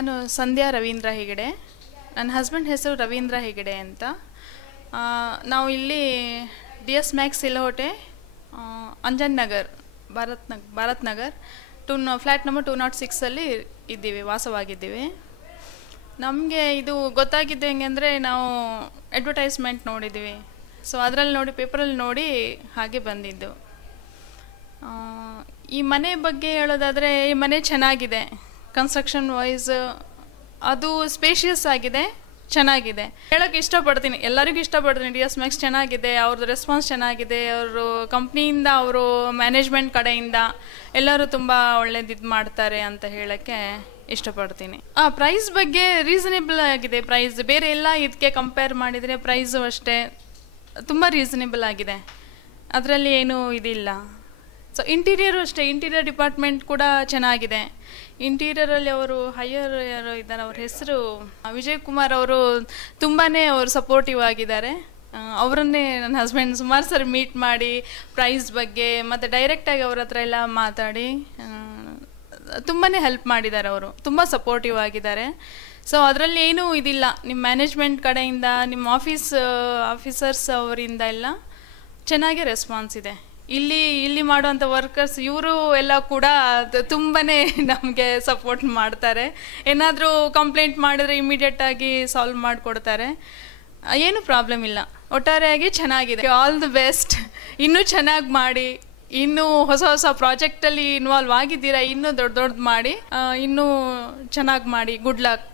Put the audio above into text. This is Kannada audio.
ನಾನು ಸಂಧ್ಯಾ ರವೀಂದ್ರ ಹೆಗಡೆ. ನನ್ನ ಹಸ್ಬೆಂಡ್ ಹೆಸರು ರವೀಂದ್ರ ಹೆಗಡೆ ಅಂತ. ನಾವು ಇಲ್ಲಿ DS ಮ್ಯಾಕ್ಸ್ ಇಲಹೋಟೆ, ಅಂಜನ್ ನಗರ್, ಭಾರತ್ ನಗರ್ ಫ್ಲ್ಯಾಟ್ ನಂಬರ್ 206 ಇದ್ದೀವಿ, ವಾಸವಾಗಿದ್ದೀವಿ. ನಮಗೆ ಇದು ಗೊತ್ತಾಗಿದ್ದು ಹೆಂಗೆ ಅಂದರೆ, ನಾವು ಅಡ್ವರ್ಟೈಸ್ಮೆಂಟ್ ನೋಡಿದ್ದೀವಿ. ಸೊ ಅದರಲ್ಲಿ ನೋಡಿ, ಪೇಪರಲ್ಲಿ ನೋಡಿ ಹಾಗೆ ಬಂದಿದ್ದು. ಈ ಮನೆ ಬಗ್ಗೆ ಹೇಳೋದಾದರೆ, ಈ ಮನೆ ಚೆನ್ನಾಗಿದೆ. ಕನ್ಸ್ಟ್ರಕ್ಷನ್ ವೈಸ್ ಅದು ಸ್ಪೇಷಿಯಸ್ ಆಗಿದೆ, ಚೆನ್ನಾಗಿದೆ. ಹೇಳೋಕ್ಕೆ ಇಷ್ಟಪಡ್ತೀನಿ, ಎಲ್ಲರಿಗೂ ಇಷ್ಟಪಡ್ತೀನಿ. DS ಮ್ಯಾಕ್ಸ್ ಚೆನ್ನಾಗಿದೆ, ಅವ್ರದ್ದು ರೆಸ್ಪಾನ್ಸ್ ಚೆನ್ನಾಗಿದೆ. ಅವರು ಕಂಪ್ನಿಯಿಂದ, ಅವರು ಮ್ಯಾನೇಜ್ಮೆಂಟ್ ಕಡೆಯಿಂದ ಎಲ್ಲರೂ ತುಂಬ ಒಳ್ಳೇದು ಇದು ಮಾಡ್ತಾರೆ ಅಂತ ಹೇಳೋಕ್ಕೆ ಇಷ್ಟಪಡ್ತೀನಿ. ಪ್ರೈಸ್ ಬಗ್ಗೆ ರೀಸನೇಬಲ್ ಆಗಿದೆ. ಪ್ರೈಸ್ ಬೇರೆ ಎಲ್ಲ ಇದಕ್ಕೆ ಕಂಪೇರ್ ಮಾಡಿದರೆ ಪ್ರೈಸು ಅಷ್ಟೇ ತುಂಬ ರೀಸನೇಬಲ್ ಆಗಿದೆ, ಅದರಲ್ಲಿ ಏನೂ ಇದಿಲ್ಲ. ಸೊ ಇಂಟೀರಿಯರು ಅಷ್ಟೇ, ಇಂಟೀರಿಯರ್ ಡಿಪಾರ್ಟ್ಮೆಂಟ್ ಕೂಡ ಚೆನ್ನಾಗಿದೆ. ಇಂಟೀರಿಯರಲ್ಲಿ ಅವರು ಹೈಯರ್ ಯಾರು ಇದ್ದಾರೆ, ಅವ್ರ ಹೆಸರು ವಿಜಯ್ ಕುಮಾರ್ ಅವರು, ತುಂಬಾ ಅವರು ಸಪೋರ್ಟಿವ್ ಆಗಿದ್ದಾರೆ. ಅವರನ್ನೇ ನನ್ನ ಹಸ್ಬೆಂಡ್ ಸುಮಾರು ಸರಿ ಮೀಟ್ ಮಾಡಿ ಪ್ರೈಸ್ ಬಗ್ಗೆ ಮತ್ತು ಡೈರೆಕ್ಟಾಗಿ ಅವ್ರ ಹತ್ರ ಎಲ್ಲ ಮಾತಾಡಿ ತುಂಬಾ ಹೆಲ್ಪ್ ಮಾಡಿದ್ದಾರೆ. ಅವರು ತುಂಬ ಸಪೋರ್ಟಿವ್ ಆಗಿದ್ದಾರೆ. ಸೊ ಅದರಲ್ಲಿ ಏನೂ ಇದಿಲ್ಲ, ನಿಮ್ಮ ಮ್ಯಾನೇಜ್ಮೆಂಟ್ ಕಡೆಯಿಂದ, ನಿಮ್ಮ ಆಫೀಸರ್ಸ್ ಅವರಿಂದ ಎಲ್ಲ ಚೆನ್ನಾಗೇ ರೆಸ್ಪಾನ್ಸ್ ಇದೆ. ಇಲ್ಲಿ ಮಾಡುವಂಥ ವರ್ಕರ್ಸ್ ಇವರು ಎಲ್ಲ ಕೂಡ ತುಂಬಾ ನಮಗೆ ಸಪೋರ್ಟ್ ಮಾಡ್ತಾರೆ. ಏನಾದರೂ ಕಂಪ್ಲೇಂಟ್ ಮಾಡಿದ್ರೆ ಇಮಿಡಿಯೇಟಾಗಿ ಸಾಲ್ವ್ ಮಾಡಿಕೊಡ್ತಾರೆ, ಏನೂ ಪ್ರಾಬ್ಲಮ್ ಇಲ್ಲ. ಒಟ್ಟಾರೆಯಾಗಿ ಚೆನ್ನಾಗಿದೆ. All the best. ಇನ್ನೂ ಚೆನ್ನಾಗಿ ಮಾಡಿ, ಇನ್ನೂ ಹೊಸ ಪ್ರಾಜೆಕ್ಟಲ್ಲಿ ಇನ್ವಾಲ್ವ್ ಆಗಿದ್ದೀರಾ, ಇನ್ನೂ ದೊಡ್ಡದು ಮಾಡಿ, ಇನ್ನೂ ಚೆನ್ನಾಗಿ ಮಾಡಿ. Good luck.